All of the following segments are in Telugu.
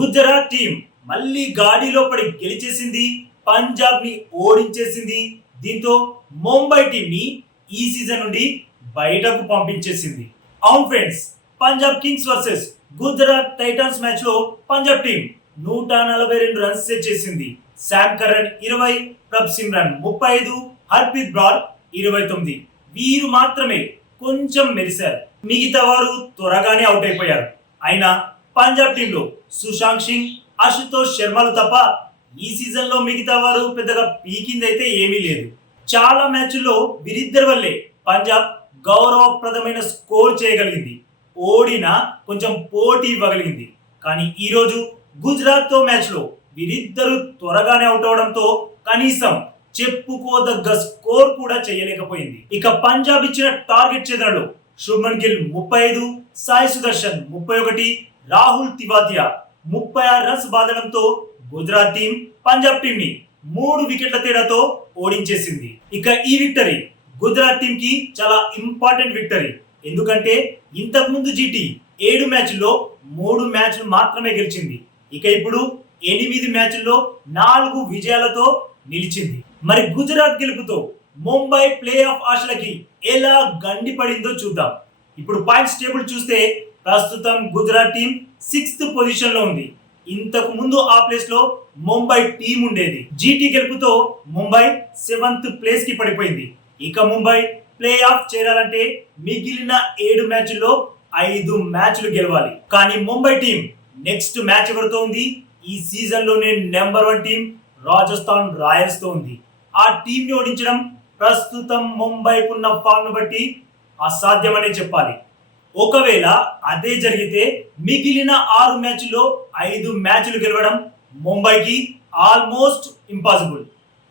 గుజరాత్ టీం మళ్ళీ గాడిలో పడి గెలిచేసింది పంజాబ్ని ఓడించేసింది. దీంతో ముంబై టీం ని ఈ సీజన్ నుండి బయటకు పంపించేసింది. అవును friends Punjab Kings versus Gujarat Titans మ్యాచ్లో పంజాబ్ టీం నూట నలభై రెండు రన్స్ సెట్ చేసింది. శామ్ కరణ్ ఇరవై ప్రభ్ సిమ్రన్ ముప్పై ఐదు హర్ప్రీత్ బ్రార్ ఇరవై తొమ్మిది. వీరు మాత్రమే కొంచెం మెరిశారు. మిగతా వారు త్వరగానే అవుట్ అయిపోయారు. అయినా పంజాబ్ టీంలో సుశాంత్ సింగ్ అశుతోష్ శర్మలు తప్ప ఈ సీజన్లో మిగతా వారు పెద్దగా పీకిందైతే ఏమీ లేదు. చాలా మ్యాచ్ల్లో వీరిద్దరి వల్లే పంజాబ్ గౌరవప్రదమైన స్కోర్ చేయగలిగింది. ఓడినా కొంచెం పోటీ ఇవ్వగలిగింది. కానీ ఈరోజు గుజరాత్తో మ్యాచ్లో వీరిద్దరూ త్వరగానే అవుట్ అవడంతో కనీసం చెప్పుకోదగ్గ స్కోర్ కూడా చేయలేకపోయింది. ఇక పంజాబ్ ఇచ్చిన టార్గెట్ చేతనలో శుభ్మన్ గిల్ ముప్పై ఐదు సాయి సుదర్శన్ ముప్పై ఒకటి రాహుల్ తివాతియా ముప్పై ఆరు రన్స్ బాదడంతో గుజరాత్ టీం పంజాబ్ టీం ని మూడు వికెట్ల తేడాతో ఓడించేసింది. ఇక ఈ విక్టరీ గుజరాత్ టీం కి చాలా ఇంపార్టెంట్ విక్టరీ. ఎందుకంటే ఇంతకు ముందు జీటీ ఏడు మ్యాచ్ల్లో మూడు మ్యాచ్లు మాత్రమే గెలిచింది. ఇక ఇప్పుడు ఎనిమిది మ్యాచ్ల్లో నాలుగు విజయాలతో నిలిచింది. మరి గుజరాత్ గెలుపుతో ముంబై ప్లే ఆఫ్ ఆశలకి ఎలా గండి పడిందో చూద్దాం. ఇప్పుడు పాయింట్స్ టేబుల్ చూస్తే ప్రస్తుతం గుజరాత్ టీం సిక్స్త్ పొజిషన్లో ఉంది. ఇంతకు ముందు ఆ ప్లేస్లో ముంబై టీం ఉండేది. జీటీ గెలుపుతో ముంబై సెవెంత్ ప్లేస్కి పడిపోయింది. ఇక ముంబై ప్లే ఆఫ్ చేరాలంటే మిగిలిన ఏడు మ్యాచ్ల్లో ఐదు మ్యాచ్లు గెలవాలి. కానీ ముంబై టీం నెక్స్ట్ మ్యాచ్ ఎవరితో ఉంది? ఈ సీజన్లోనే నెంబర్ వన్ టీం రాజస్థాన్ రాయల్స్తో ఉంది. ఆ టీం ని ఓడించడం ప్రస్తుతం ముంబైకున్న ఫామ్ను బట్టి అసాధ్యమనే చెప్పాలి. ఒకవేళ అదే జరిగితే మిగిలిన ఆరు మ్యాచ్ల్లో ఐదు మ్యాచ్లు గెలవడం ముంబైకి ఆల్మోస్ట్ ఇంపాసిబుల్.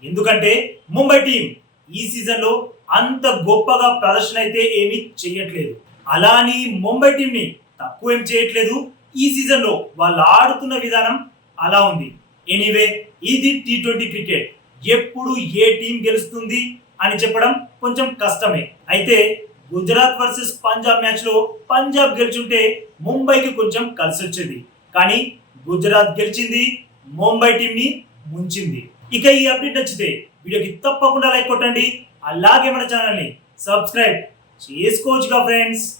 ఎందుకంటే ముంబై టీం ఈ సీజన్లో అంత గొప్పగా ప్రదర్శన అయితే ఏమీ చేయట్లేదు అలా అని ముంబై టీంని తక్కువ ఏం చేయట్లేదు. ఈ సీజన్లో వాళ్ళు ఆడుతున్న విధానం అలా ఉంది. ఎనీవే ఇది టీ ట్వంటీ క్రికెట్. ఎప్పుడు ఏ టీం గెలుస్తుంది అని చెప్పడం కొంచెం కష్టమే. అయితే గుజరాత్ వర్సెస్ పంజాబ్ మ్యాచ్లో పంజాబ్ గెలిచుంటే ముంబైకి కొంచెం కలిసి వచ్చింది కానీ గుజరాత్ గెలిచింది ముంబై టీం ని ముంచింది. ఇక ఈ అప్డేట్ నచ్చితే వీడియోకి తప్పకుండా లైక్ కొట్టండి. అలాగే మన ఛానల్ని సబ్స్క్రైబ్ చేసుకోవచ్చుగా ఫ్రెండ్స్